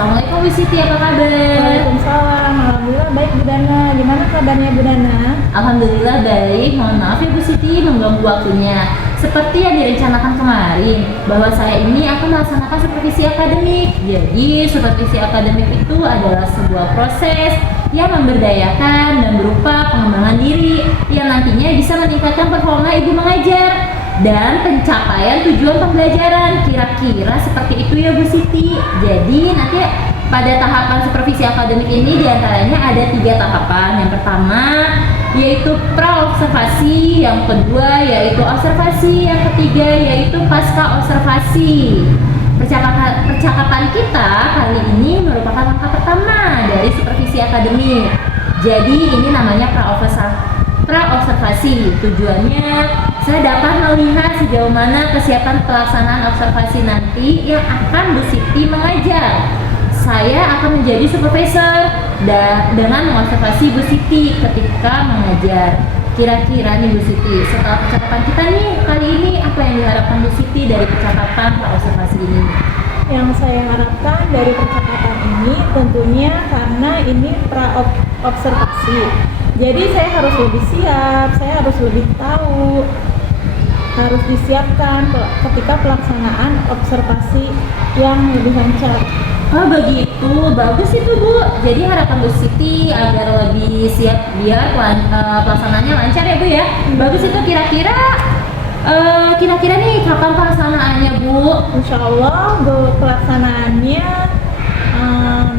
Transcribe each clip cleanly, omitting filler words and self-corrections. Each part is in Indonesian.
Assalamualaikum Bu Siti, apa kabar? Waalaikumsalam, alhamdulillah baik Bu Dana. Gimana kabarnya Bu Dana? Alhamdulillah baik, mohon maaf ya Bu Siti mengganggu waktunya. Seperti yang direncanakan kemarin, bahwa saya ini akan melaksanakan supervisi akademik. Jadi supervisi akademik itu adalah sebuah proses yang memberdayakan dan berupa pengembangan diri yang nantinya bisa meningkatkan performa ibu mengajar dan pencapaian tujuan pembelajaran. Kira-kira seperti itu ya Bu Siti. Jadi nanti pada tahapan supervisi akademik ini diantaranya ada 3 tahapan. Yang pertama yaitu pra-observasi, yang kedua yaitu observasi, yang ketiga yaitu pasca observasi. Percakapan kita kali ini merupakan langkah pertama dari supervisi akademik. Jadi ini namanya pra-observasi. Tujuannya saya dapat melihat sejauh mana kesiapan pelaksanaan observasi nanti yang akan Bu Siti mengajar. Saya akan menjadi supervisor dengan mengobservasi Bu Siti ketika mengajar. Kira-kira nih Bu Siti, setelah percakapan kita nih kali ini, apa yang diharapkan Bu Siti dari percakapan pra-observasi ini? Yang saya harapkan dari percakapan ini tentunya karena ini pra-observasi. Jadi saya harus lebih siap, saya harus lebih tahu, harus disiapkan ketika pelaksanaan observasi yang lebih lancar. Oh begitu, bagus itu Bu. Jadi harapan Bu Siti agar lebih siap biar pelaksanaannya lancar ya Bu ya. Bagus itu. Kira-kira nih kapan pelaksanaannya Bu? Insya Allah pelaksanaannya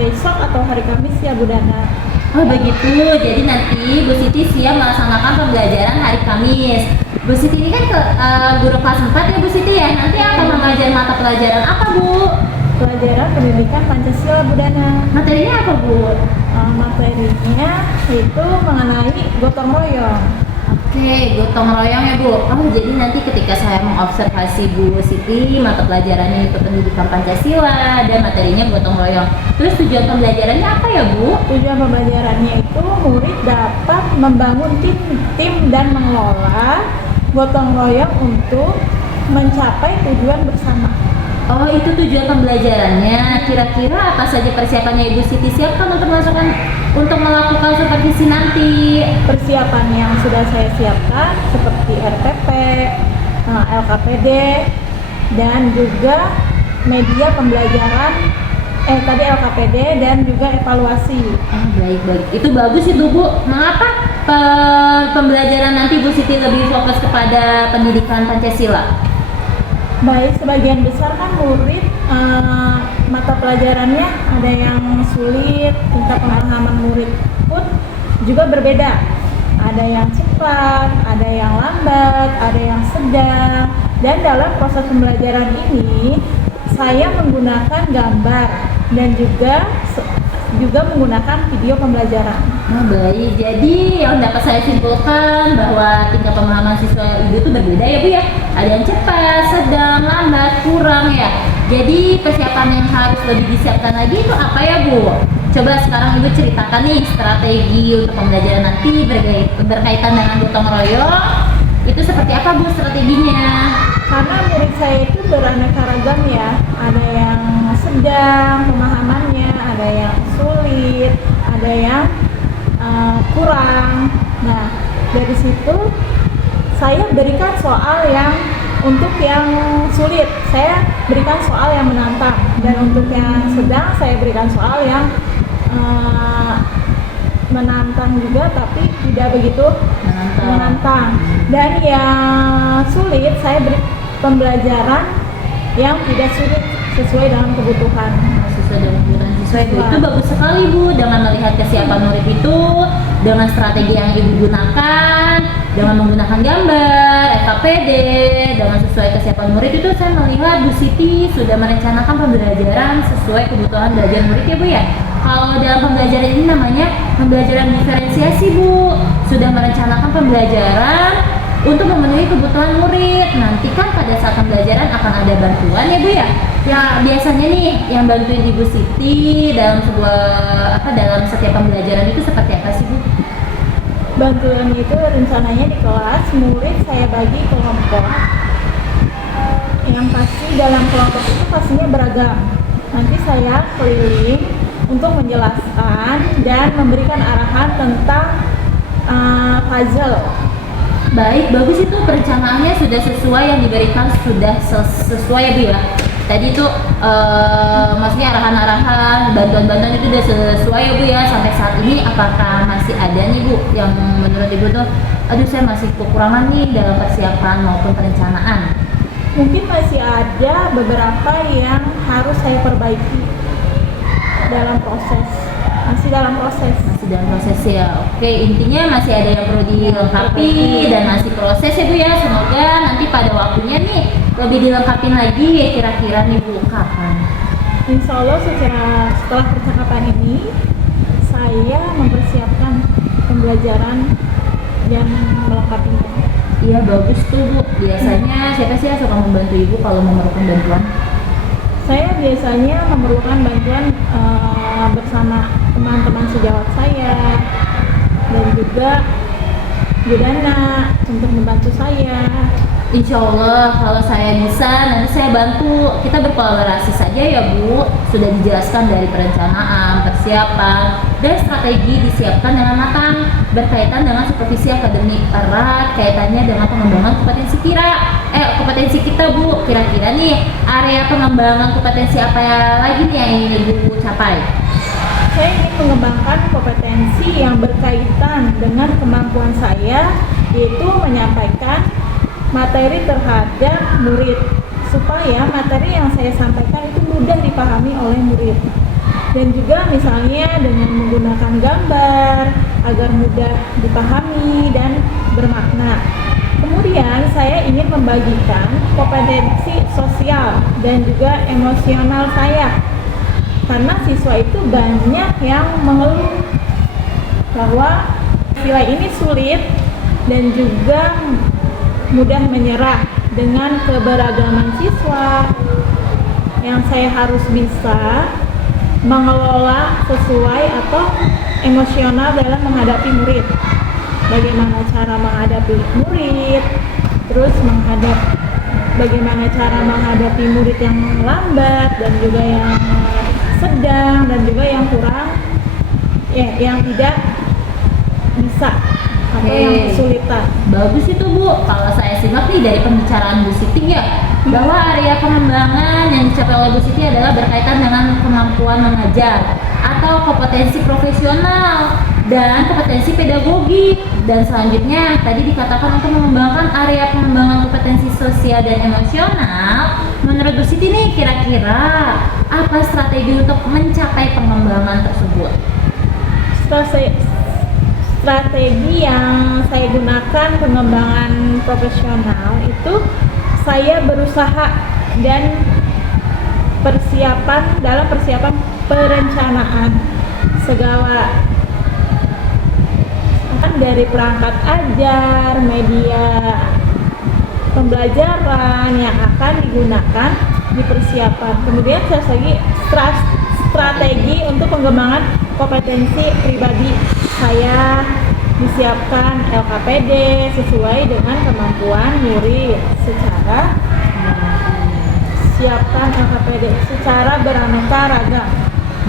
besok atau hari Kamis ya Bu Dana. Oh begitu, jadi nanti Bu Siti siap melaksanakan pembelajaran hari Kamis. Bu Siti ini kan guru kelas 4 ya Bu Siti ya. Nanti akan mengajar mata pelajaran apa Bu? Pelajaran pendidikan Pancasila Bu Dana. Materinya apa Bu? Materinya itu mengenai gotong royong. Oke, gotong royong ya Bu. Oh jadi nanti ketika saya mengobservasi Bu Siti, mata pelajarannya itu pendidikan Pancasila dan materinya gotong royong. Terus tujuan pembelajarannya apa ya Bu? Tujuan pembelajarannya itu murid dapat membangun tim dan mengelola gotong royong untuk mencapai tujuan bersama. Oh itu tujuan pembelajarannya. Kira-kira apa saja persiapannya Ibu Siti siapkan untuk melakukan supervisi nanti? Persiapan yang sudah saya siapkan seperti RTP, LKPD, dan juga media pembelajaran. Tadi LKPD dan juga evaluasi. Oh baik. Itu bagus itu Bu. Mengapa pembelajaran nanti Bu Siti lebih fokus kepada pendidikan Pancasila? Baik, sebagian besar kan murid mata pelajarannya ada yang sulit, tingkat pemahaman murid pun juga berbeda. Ada yang cepat, ada yang lambat, ada yang sedang. Dan dalam proses pembelajaran ini saya menggunakan gambar dan juga menggunakan video pembelajaran. Oh baik, jadi yang dapat saya simpulkan bahwa tingkat pemahaman siswa Ibu itu berbeda ya Bu ya. Ada yang cepat, sedang, lambat, kurang ya. Jadi persiapan yang harus lebih disiapkan lagi itu apa ya Bu? Coba sekarang Ibu ceritakan nih strategi untuk pembelajaran nanti berkaitan dengan gotong royong. Itu seperti apa Bu strateginya? Karena murid saya itu beraneka ragam ya. Ada yang sedang pemahamannya, ada yang sulit, ada yang kurang. Nah, dari situ saya berikan soal yang untuk yang sulit saya berikan soal yang menantang, dan untuk yang sedang saya berikan soal yang menantang juga tapi tidak begitu menantang. Dan yang sulit saya beri pembelajaran yang tidak sulit sesuai dengan kebutuhan. Itu bagus sekali Bu, dengan melihat kesiapan murid itu, dengan strategi yang Ibu gunakan, dengan menggunakan gambar, FKPD, dengan sesuai kesiapan murid itu saya melihat Bu Siti sudah merencanakan pembelajaran sesuai kebutuhan belajar murid ya Bu ya. Kalau dalam pembelajaran ini namanya pembelajaran diferensiasi Bu, sudah merencanakan pembelajaran untuk memenuhi kebutuhan murid. Nanti kan pada saat pembelajaran akan ada bantuan ya Bu ya. Ya biasanya nih yang bantuin Ibu Siti dalam dalam setiap pembelajaran itu seperti apa sih Bu? Bantuan itu rencananya di kelas murid saya bagi kelompok. Yang pasti dalam kelompok itu pastinya beragam. Nanti saya keliling untuk menjelaskan dan memberikan arahan tentang puzzle. Baik, bagus itu perencanaannya sudah sesuai yang diberikan, sudah sesuai ya Bu ya. Tadi itu maksudnya arahan-arahan, bantuan-bantuan itu sudah sesuai ya Bu ya. Sampai saat ini apakah masih ada nih Bu yang menurut Ibu tuh, aduh saya masih kekurangan nih dalam persiapan maupun perencanaan? Mungkin masih ada beberapa yang harus saya perbaiki dalam proses. Masih dalam proses Ya. Oke, intinya masih ada yang perlu dilengkapi dan masih proses ya Bu ya. Semoga nanti pada waktunya nih lebih dilengkapi lagi. Kira-kira nih Bu kapan? Insya Allah setelah percakapan ini saya mempersiapkan pembelajaran yang melengkapinya. Iya bagus tuh Bu. Biasanya siapa sih yang suka membantu Ibu kalau memerlukan bantuan? Saya biasanya memerlukan bantuan bersama teman-teman sejawat saya dan juga Bu Dana untuk membantu saya. Insya Allah kalau saya bisa nanti saya bantu. Kita berkolaborasi saja ya Bu. Sudah dijelaskan dari perencanaan, persiapan, dan strategi disiapkan dengan matang berkaitan dengan supervisi akademik erat kaitannya dengan pengembangan kompetensi kita Bu. Kira-kira nih area pengembangan kompetensi apa lagi nih yang ingin Ibu capai? Saya ingin mengembangkan kompetensi yang berkaitan dengan kemampuan saya, yaitu menyampaikan materi terhadap murid supaya materi yang saya sampaikan itu mudah dipahami oleh murid, dan juga misalnya dengan menggunakan gambar agar mudah dipahami dan bermakna. Kemudian saya ingin membagikan kompetensi sosial dan juga emosional saya, karena siswa itu banyak yang mengeluh bahwa nilai ini sulit dan juga mudah menyerah dengan keberagaman siswa, yang saya harus bisa mengelola sesuai atau emosional dalam menghadapi murid. Bagaimana cara menghadapi murid, terus bagaimana cara menghadapi murid yang lambat dan juga yang sedang dan juga yang kurang, yang tidak bisa atau yang kesulitan. Bagus itu Bu. Kalau saya simak nih dari pembicaraan Bu Siti ya, bahwa area pengembangan yang dicapai oleh Bu Siti adalah berkaitan dengan kemampuan mengajar atau kompetensi profesional dan kompetensi pedagogi. Dan selanjutnya tadi dikatakan untuk mengembangkan area pengembangan kompetensi sosial dan emosional. Menurut Bu Siti nih kira-kira apa strategi untuk mencapai pengembangan tersebut? Strategi yang saya gunakan pengembangan profesional itu saya berusaha dan dalam persiapan perencanaan segala dari perangkat ajar, media pembelajaran yang akan digunakan di persiapan. Kemudian strategi untuk pengembangan kompetensi pribadi sesuai dengan kemampuan murid secara beraneka ragam.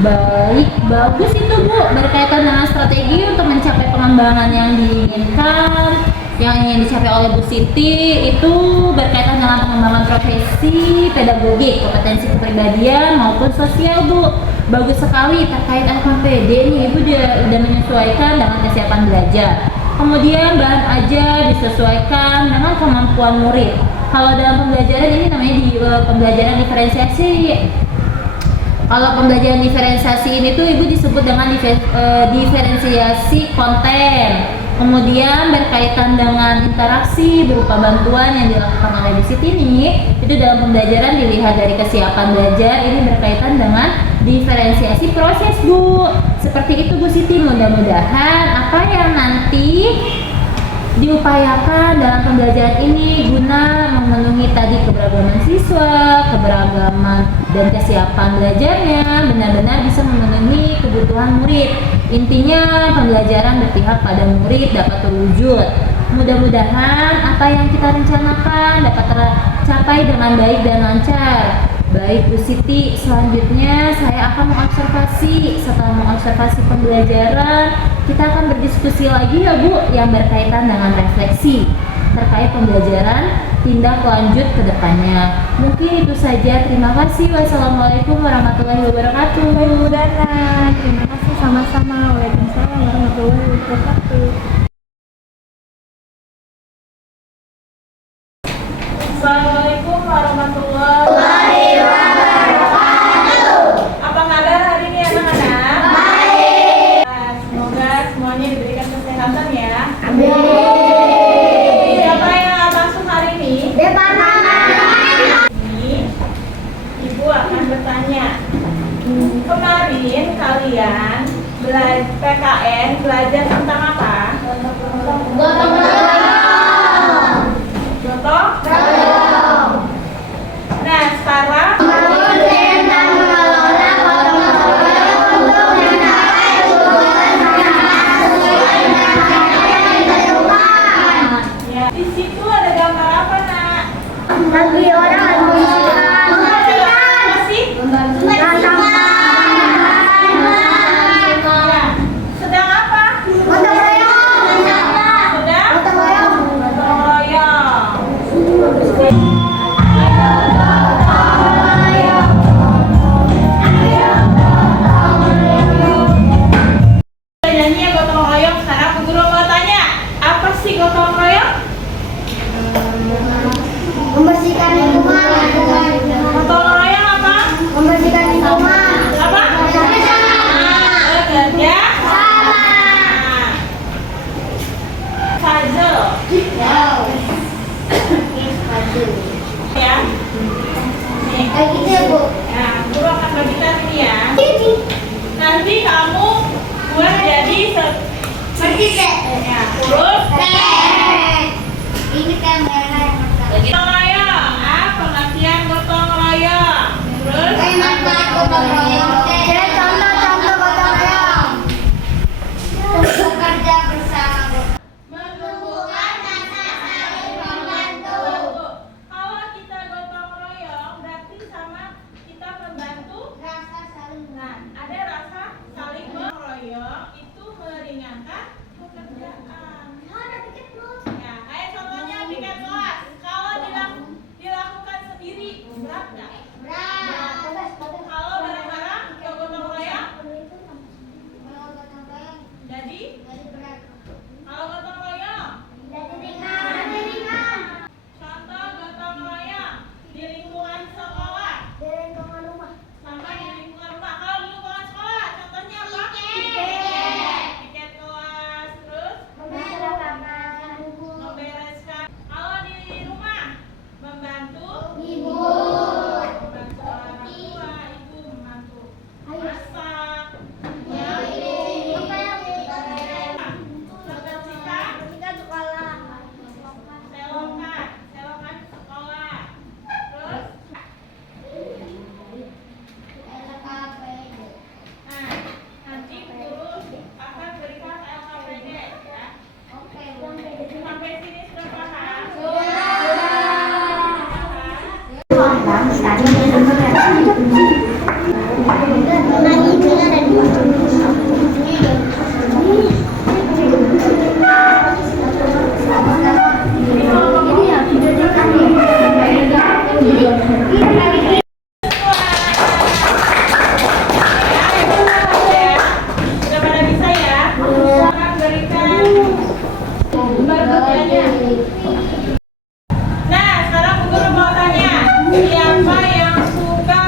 Baik, bagus itu Bu. Berkaitan dengan strategi untuk mencapai pengembangan yang diinginkan, yang ingin dicapai oleh Bu Siti itu berkaitan dengan pengembangan profesi, pedagogi, kompetensi kepribadian maupun sosial Bu. Bagus sekali terkait LKPD nih, Ibu udah menyesuaikan dengan kesiapan belajar. Kemudian bahan ajar disesuaikan dengan kemampuan murid. Kalau dalam pembelajaran ini namanya pembelajaran diferensiasi. Kalau pembelajaran diferensiasi ini tuh Ibu disebut dengan diferensiasi konten. Kemudian berkaitan dengan interaksi berupa bantuan yang dilakukan oleh Bu Siti ini, itu dalam pembelajaran dilihat dari kesiapan belajar, ini berkaitan dengan diferensiasi proses Bu. Seperti itu Bu Siti, mudah-mudahan apa yang nanti diupayakan dalam pembelajaran ini guna memenuhi tadi keberagaman siswa, keberagaman dan kesiapan belajarnya benar-benar bisa memenuhi kebutuhan murid. Intinya pembelajaran berpihak pada murid dapat terwujud. Mudah-mudahan apa yang kita rencanakan dapat tercapai dengan baik dan lancar. Baik Bu Siti, selanjutnya saya akan mengobservasi. Setelah mengobservasi pembelajaran, kita akan berdiskusi lagi ya Bu, yang berkaitan dengan refleksi terkait pembelajaran tindak lanjut ke depannya. Mungkin itu saja, terima kasih. Wassalamualaikum warahmatullahi wabarakatuh. Baik Bu Dana, terima kasih sama-sama. Waalaikumsalam warahmatullahi wabarakatuh. Assalamualaikum warahmatullahi wabarakatuh. Apa kabar hari ini anak-anak? Baik. Nah, semoga semuanya diberikan kesehatan ya. Amin. Siapa yang masuk hari ini? Ini Ibu akan bertanya. Kemarin kalian PKN belajar tentang apa? Gotong royong. Nah, sekarang ya, di situ ada gambar apa, Nak? Lagi orang lagi membersihkan. Ya. Sedang apa? Gotong royong. Sedang Gotong royong. gotong royong. Nyanyi ya gotong royong. Sekarang Bu Guru mau tanya, apa sih gotong royong? Membersihkan lingkungan. Gotong royong apa? Membersihkan lingkungan. Apa? Bekerja sama. Puzzle. Ya. Nih. Kayak gitu ya Bu. Nah, Guru akan bagikan ini ya. Nanti kamu buat jadi ya, huruf Ini kamera yang gotong royong. Pengertian gotong royong. Terus gotong royong. Contoh-contoh gotong royong. Bekerja bersama. menumbuhkan rasa saling membantu. Kalau kita gotong royong berarti sama kita membantu. Rasa saling Nah, ada rasa saling meroyong itu meringankan pekerjaan. Ya, kayak contohnya piket kelas. Kalau dilakukan sendiri berat nggak? Kalau bareng-bareng ke gotong royong jadi kalau gotong royong contoh gotong royong di lingkungan sekolah sama di lingkungan rumah. Kalau di lingkungan sekolah contohnya apa? Piket kelas, terus membereskan. Kalau di rumah membantu membantu orang tua, ibu membantu masak, membersihkan selokan sekolah. Terus nah, nanti guru akan berikan LKPD ya. Sampai sini sudah paham? Sudah pada bisa ya? Akan berikan berikutnya. Nah, sekarang Bu Guru mau tanya, siapa yang suka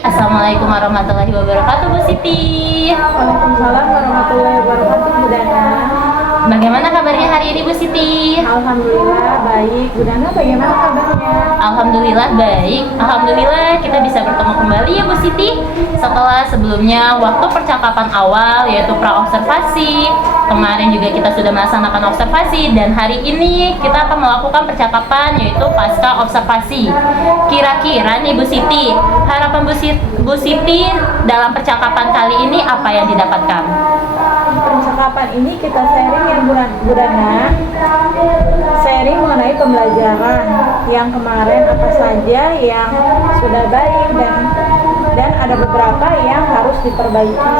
Assalamualaikum warahmatullahi wabarakatuh Bu Siti. Waalaikumsalam warahmatullahi wabarakatuh, Bu Dana. Bagaimana kabarnya hari ini Bu Siti? Alhamdulillah baik. Bu Dana bagaimana kabarnya? Alhamdulillah baik. Alhamdulillah kita bisa bertemu kembali ya Bu Siti. Setelah sebelumnya waktu percakapan awal yaitu pra-observasi. Kemarin juga kita sudah melaksanakan observasi dan hari ini kita akan melakukan percakapan yaitu pasca observasi. Kira-kira nih Bu Siti, harapan Bu Siti dalam percakapan kali ini apa yang didapatkan? Percakapan ini kita sharing ya Bu Dana. Sharing mengenai pembelajaran yang kemarin apa saja yang sudah baik dan ada beberapa yang harus diperbaiki.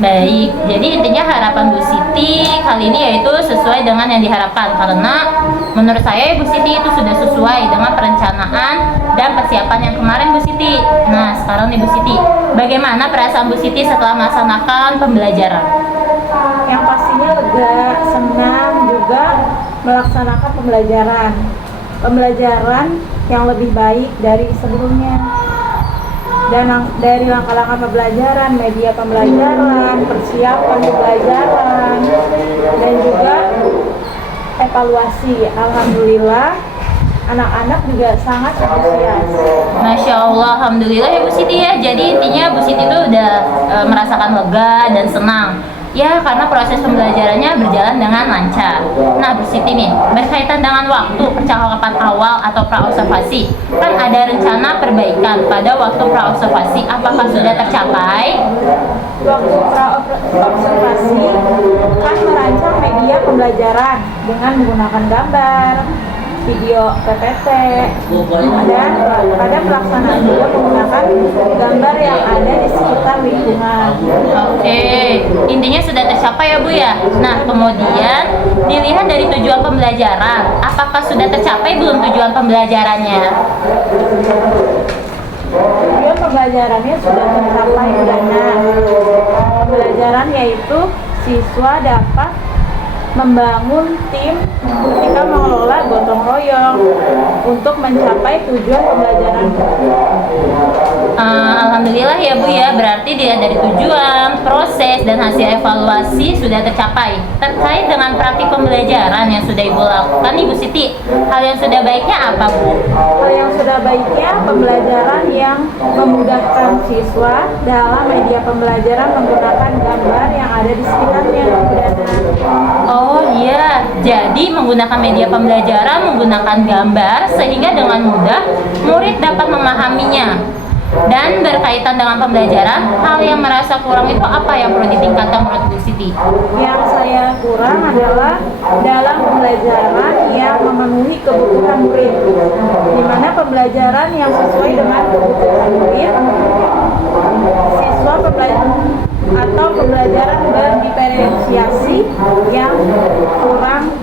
Baik, jadi intinya harapan Bu Siti kali ini yaitu sesuai dengan yang diharapkan karena menurut saya Bu Siti itu sudah sesuai dengan perencanaan dan persiapan yang kemarin Bu Siti. Nah sekarang nih Bu Siti, bagaimana perasaan Bu Siti setelah melaksanakan pembelajaran? Yang pastinya lega, senang juga melaksanakan pembelajaran yang lebih baik dari sebelumnya. Dan dari langkah-langkah pembelajaran, media pembelajaran, persiapan pembelajaran, dan juga evaluasi. Alhamdulillah, anak-anak juga sangat antusias. Masya Allah, Alhamdulillah ya Bu Siti ya. Jadi intinya Bu Siti itu udah merasakan lega dan senang. Ya karena proses pembelajarannya berjalan dengan lancar. Nah Bu Siti nih, berkaitan dengan waktu percakapan awal atau pra-observasi, kan ada rencana perbaikan pada waktu pra-observasi. Apakah sudah tercapai? Waktu pra-observasi kan merancang media pembelajaran dengan menggunakan gambar, video PPT, dan pada pelaksanaan juga menggunakan gambar yang ada di sekitar lingkungan. Oke, intinya sudah tercapai ya Bu ya. Nah kemudian dilihat dari tujuan pembelajaran, apakah sudah tercapai belum tujuan pembelajarannya? Tujuan pembelajarannya sudah tercapai Dana. Pembelajaran yaitu siswa dapat membangun tim ketika mengelola gotong royong untuk mencapai tujuan pembelajaran. Alhamdulillah ya Bu ya, berarti dilihat dari tujuan, proses, dan hasil evaluasi sudah tercapai. Terkait dengan praktik pembelajaran yang sudah Ibu lakukan nih Bu Siti, hal yang sudah baiknya apa Bu? Hal yang sudah baiknya pembelajaran yang memudahkan siswa dalam media pembelajaran menggunakan gambar yang ada di sekitarnya. Oh iya, jadi menggunakan media pembelajaran menggunakan gambar sehingga dengan mudah murid dapat memahaminya. Dan berkaitan dengan pembelajaran, hal yang merasa kurang itu apa yang perlu ditingkatkan menurut Bu Siti? Yang saya kurang adalah dalam pembelajaran yang memenuhi kebutuhan murid, di mana pembelajaran yang sesuai dengan kebutuhan murid, siswa atau pembelajaran berdiferensiasi yang kurang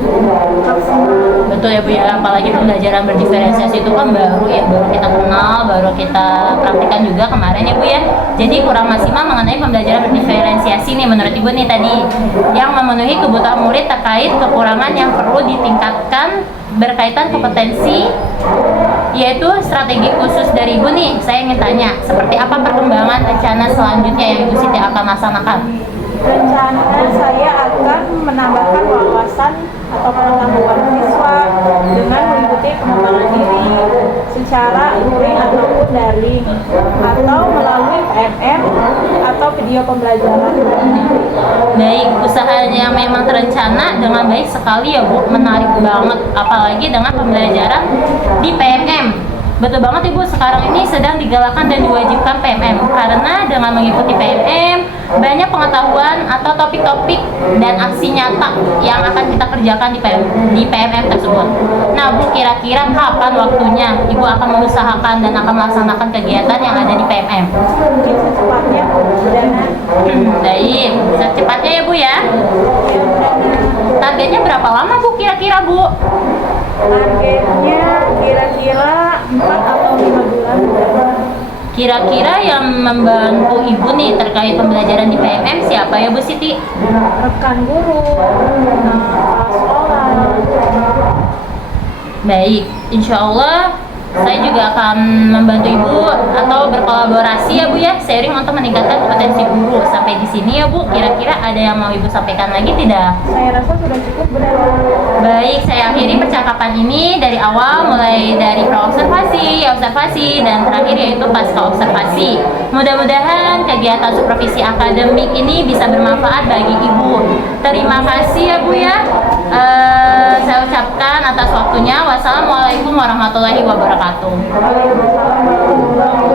maksimal. Betul ya Bu ya, apalagi pembelajaran berdiferensiasi itu kan baru kita kenal, baru kita praktikkan juga kemarin ya Bu ya. Jadi kurang maksimal mengenai pembelajaran berdiferensiasi nih menurut Ibu nih tadi, yang memenuhi kebutuhan murid terkait kekurangan yang perlu ditingkatkan berkaitan kompetensi, yaitu strategi khusus dari Ibu nih. Saya ingin tanya, seperti apa perkembangan rencana selanjutnya yang Ibu Siti akan laksanakan? Rencana saya akan menambahkan wawasan atau pengetahuan siswa dengan mengikuti pengembangan diri secara luring ataupun daring atau melalui PMM atau video pembelajaran. Baik, usahanya memang terencana dengan baik sekali ya Bu, menarik banget, apalagi dengan pembelajaran di PMM. Betul banget Ibu, sekarang ini sedang digalakkan dan diwajibkan PMM karena dengan mengikuti PMM banyak pengetahuan atau topik-topik dan aksi nyata yang akan kita kerjakan di PMM tersebut. Nah Bu, kira-kira kapan waktunya Ibu akan mengusahakan dan akan melaksanakan kegiatan yang ada di PMM? Mungkin secepatnya Dana. Baik, secepatnya ya Bu ya. Targetnya berapa lama Bu kira-kira Bu? Targetnya kira-kira 4 atau 5 bulan. Kira-kira yang membantu Ibu nih terkait pembelajaran di PMM siapa ya Bu Siti? Rekan guru, kepala sekolah. Baik, insya Allah Saya juga akan membantu Ibu atau berkolaborasi ya Bu ya, sharing untuk meningkatkan kompetensi guru. Sampai di sini ya Bu, kira-kira ada yang mau Ibu sampaikan lagi tidak? Saya rasa sudah cukup, Bunda. Baik, saya akhiri percakapan ini dari awal, mulai dari praobservasi, observasi, dan terakhir yaitu pasca observasi. Mudah-mudahan kegiatan supervisi akademik ini bisa bermanfaat bagi Ibu. Terima kasih ya Bu ya. Saya ucapkan atas waktunya. Wassalamualaikum warahmatullahi wabarakatuh. Waalaikumsalam warahmatullahi wabarakatuh.